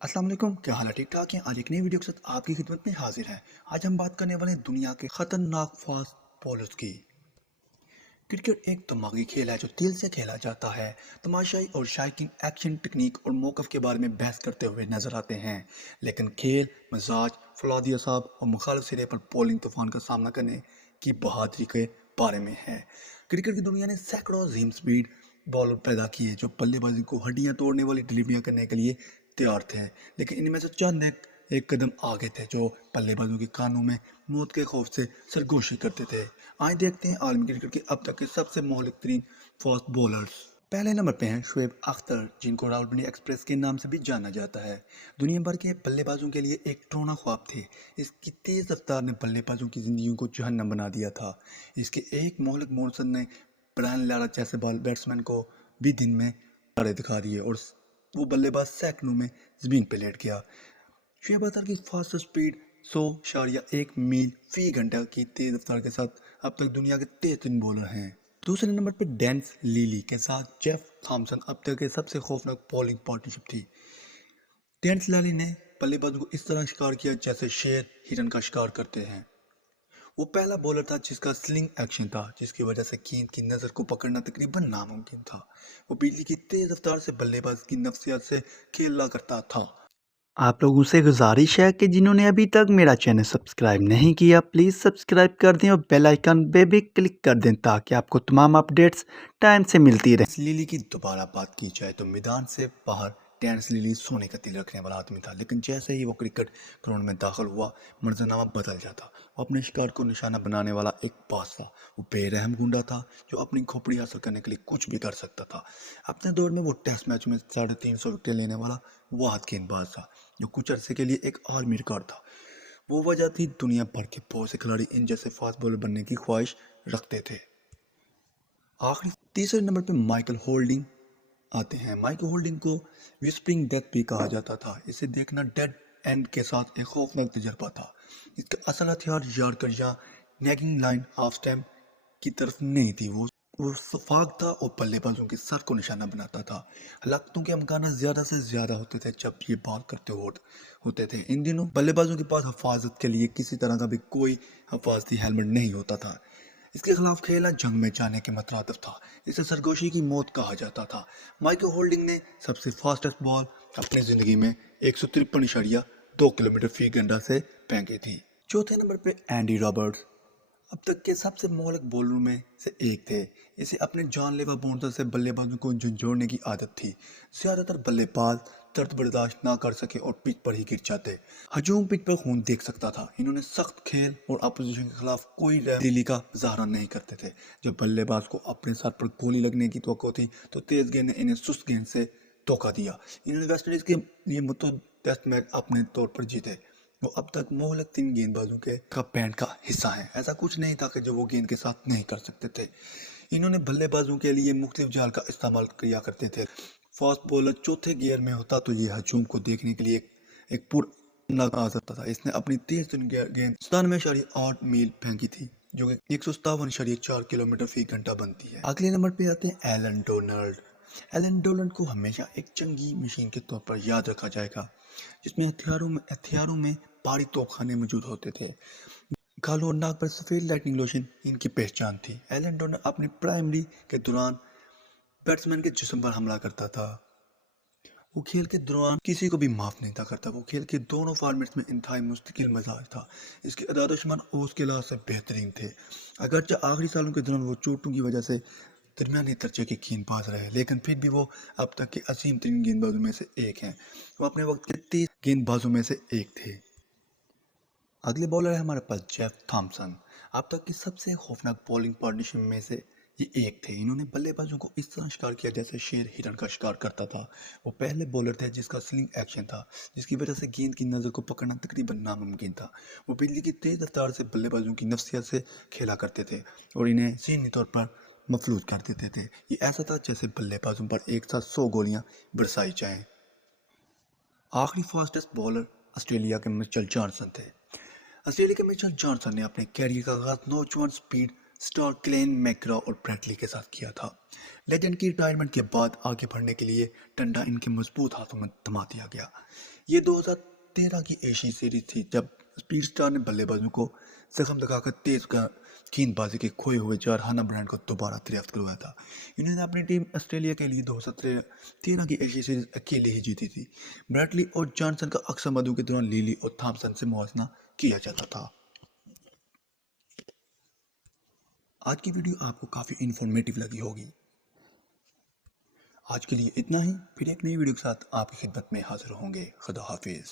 अस्सलाम वालेकुम, क्या हाल है? ठीक ठाक हैं। आज एक नई वीडियो के साथ आपकी खिदमत में हाजिर है। आज हम बात करने वाले हैं दुनिया के खतरनाक फास्ट बॉलर्स की। क्रिकेट एक दिमागी खेल है जो दिल से खेला जाता है। तमाशाई और शायकीन एक्शन, टेक्निक और मौकफ के बारे में बहस करते हुए नजर आते हैं, लेकिन खेल मिजाज, फौलादी असाब और मुखालिफ सिरे पर बॉलिंग तूफान का सामना करने की बहादुरी के बारे में है। क्रिकेट की दुनिया ने सैकड़ों अजीम स्पीड बॉलर पैदा किए जो बल्लेबाजी को हड्डियां तोड़ने वाली डिलीवरियां करने के लिए तैयार थे, लेकिन इनमें से चंद एक कदम आगे थे जो बल्लेबाजों के कानों में मौत के खौफ से सरगोशी करते थे। आइए देखते हैं आलमी क्रिकेट के अब तक के सबसे मोहलिक तरीन फास्ट बॉलर्स। पहले नंबर पे हैं शुएब अख्तर, जिनको रावलपिंडी एक्सप्रेस के नाम से भी जाना जाता है। दुनिया भर के बल्लेबाजों के लिए एक टोना ख्वाब थे। इसकी तेज रफ्तार ने बल्लेबाजों की जिंदगी को जहन्नम बना दिया था। इसके एक मोहलिक मोर्सन ने ब्रायन लारा जैसे बैट्समैन को भी दिन में तारे दिखा दिए और वो बल्लेबाज सैकड़ों में जमीन पे लेट गया। शुएब अख्तर की फास्ट स्पीड 100.1 मील फी घंटा की तेज रफ्तार के साथ अब तक दुनिया के तेज तरीन बॉलर हैं। दूसरे नंबर पर डेनिस लीली के साथ जेफ थॉम्सन अब तक के सबसे खौफनाक बॉलिंग पार्टनरशिप थी। डेनिस लीली ने बल्लेबाजों को इस तरह शिकार किया जैसे शेर हिरन का शिकार करते हैं। वो पहला बॉलर था जिसका स्लिंग एक्शन था, जिसकी वजह से गेंद की नज़र को पकड़ना तकरीबन नामुमकिन था। वो बिजली की तेज रफ्तार से बल्लेबाज की नफ्सियात से खेला करता था। आप लोगों से गुजारिश है कि जिन्होंने अभी तक मेरा चैनल सब्सक्राइब नहीं किया प्लीज़ सब्सक्राइब कर दें और बेल आइकन पे भी क्लिक कर दें ताकि आपको तमाम अपडेट्स टाइम से मिलती रहें। डेनिस लिली की दोबारा बात की जाए तो मैदान से बाहर डेनिस लिली सोने का दिल रखने वाला आदमी था, लेकिन जैसे ही वो क्रिकेट ग्राउंड में दाखिल हुआ मंजरनामा बदल जाता। वो अपने शिकार को निशाना बनाने वाला एक बाज था। वो बेरहम गुंडा था जो अपनी खोपड़ी हासिल करने के लिए कुछ भी कर सकता था। अपने दौर में वो टेस्ट मैच में 350 विकेट लेने वाला वाहद गेंदबाज था जो कुछ अरसे के लिए एक आर्मी रिकॉर्ड था। वो वजह थी दुनिया भर के बहुत से खिलाड़ी इन जैसे फास्ट बॉलर बनने की ख्वाहिश रखते थे। आखिरी तीसरे नंबर पे माइकल होल्डिंग आते हैं। माइकल होल्डिंग को विस्परिंग डेथ भी कहा जाता था। इसे देखना डेड एंड के साथ एक खौफनाक तजर्बा था। इसका असल हथियार यार्कर या नैगिंग लाइन ऑफ स्टैम्प की तरफ नहीं थी। वो सफाक था और बल्लेबाजों के सर को निशाना बनाता था। हलाकतों के अमकान ज़्यादा से ज़्यादा होते थे जब ये बॉल करते होते थे। इन दिनों बल्लेबाजों के पास हिफाजत के लिए किसी तरह का भी कोई हिफाजती हेलमेट नहीं होता था। इसके खिलाफ खेला जंग में जाने के मतरातब था। इसे सरगोशी की मौत कहा जाता था। माइकल होल्डिंग ने सबसे फास्टेस्ट बॉल अपनी ज़िंदगी में 153.2 किलोमीटर फी घंटा से फेंकी थी। चौथे नंबर पे एंडी रॉबर्ट्स अब तक के सबसे मोहलक बॉलरों में से एक थे। इसे अपने जानलेवा बाउंसर से बल्लेबाजों को झंझोड़ने की आदत थी। ज़्यादातर बल्लेबाज दर्द बर्दाश्त ना कर सके और पिच पर ही गिर जाते। हजूम पिच पर खून देख सकता था। इन्होंने सख्त खेल और अपोजिशन के खिलाफ कोई दिली का मुजाहरा नहीं करते थे। जब बल्लेबाज को अपने सर पर गोली लगने की तवक्को थी तो तेज गेंद ने इन्हें सुस्त गेंद से धोखा दिया। इन्होंने वेस्टइंडीज के लिए मुतअद्दिद टेस्ट मैच अपने तौर पर जीते। वो अब तक मोहलक 3 गेंदबाजों के बैंड का हिस्सा है। ऐसा कुछ नहीं था कि जो वो गेंद के साथ नहीं कर सकते थे। इन्होंने बल्लेबाजों के लिए मुख्तलिफ जाल का इस्तेमाल किया करते थे। फास्ट बॉलर चौथे गियर में होता तो ये हजूम को देखने के लिए एक पूरा आ सकता था। इसने अपनी तेज गेंद 97.8 मील फेंकी थी जो कि 157.4 किलोमीटर फी घंटा बनती है। अगले नंबर पे आते हैं एलन डोनाल्ड। एलन डोनाल्ड को हमेशा एक जंगी मशीन के तौर पर याद रखा जाएगा, जिसमें हथियारों में भारी तोपखाने मौजूद होते थे। गालों और नाक पर सफ़ेद लाइटनिंग लोशन इनकी पहचान थी। एलन डोनाल्ड अपनी प्राइमरी के दौरान बैट्समैन के जिस्म पर हमला करता था। वो खेल के दौरान किसी को भी माफ नहीं था करता। वो खेल के दोनों फॉर्मेट्स में इंतहाई मुस्तकिल मिजाज था। इसके अदाद शुमार ओस के लिहाज से बेहतरीन थे। अगरचे आखिरी सालों के दौरान वो चोटों की वजह से दरमियानी दर्जे के गेंदबाज रहे, लेकिन फिर भी वो अब तक के असीम तरीन गेंदबाजों में से एक हैं। वो अपने वक्त के 30 गेंदबाजों में से एक थे। अगले बॉलर है हमारे पास जेफ थॉम्सन। अब तक की सबसे खौफनाक बॉलिंग पार्टनरशिप में से ये एक थे। इन्होंने बल्लेबाजों को इस तरह शिकार किया जैसे शेर हिरन का शिकार करता था। वो पहले बॉलर थे जिसका स्लिंग एक्शन था, जिसकी वजह से गेंद की नज़र को पकड़ना तकरीबन नामुमकिन था। वो बिजली की तेज रफ्तार से बल्लेबाजों की नफ्सियत से खेला करते थे और इन्हें सीनी तौर पर मफलूज कर देते थे। ये ऐसा था जैसे बल्लेबाजों पर एक साथ 100 गोलियां बरसाई जाएं। आखिरी फास्टेस्ट बॉलर ऑस्ट्रेलिया के मिचेल जॉनसन थे। ऑस्ट्रेलिया के मिचेल जॉनसन ने अपने कैरियर का आगाज नौजवान स्पीड स्टार क्लेन मैकग्रा और ब्रैडली के साथ किया था। लेजेंड की रिटायरमेंट के बाद आगे बढ़ने के लिए डंडा इनके मजबूत हाथों में थमा दिया गया। ये 2013 की एशियाई सीरीज थी जब स्पीड स्टार ने बल्लेबाजों को जख्म लगाकर तेज गेंदबाजी के खोए हुए जारहाना ब्रांड को दोबारा दरियाफ्त करवाया था। इन्होंने अपनी टीम ऑस्ट्रेलिया के लिए 2013 की एशियाई सीरीज अकेले ही जीती थी। ब्रैडली और जॉनसन का अक्सर मधु के दौरान लीली और थॉमसन से मुआवजा किया जाता था। आज की वीडियो आपको काफ़ी इन्फॉर्मेटिव लगी होगी। आज के लिए इतना ही, फिर एक नई वीडियो के साथ आपकी खिदमत में हाजिर होंगे। खुदा हाफिज़।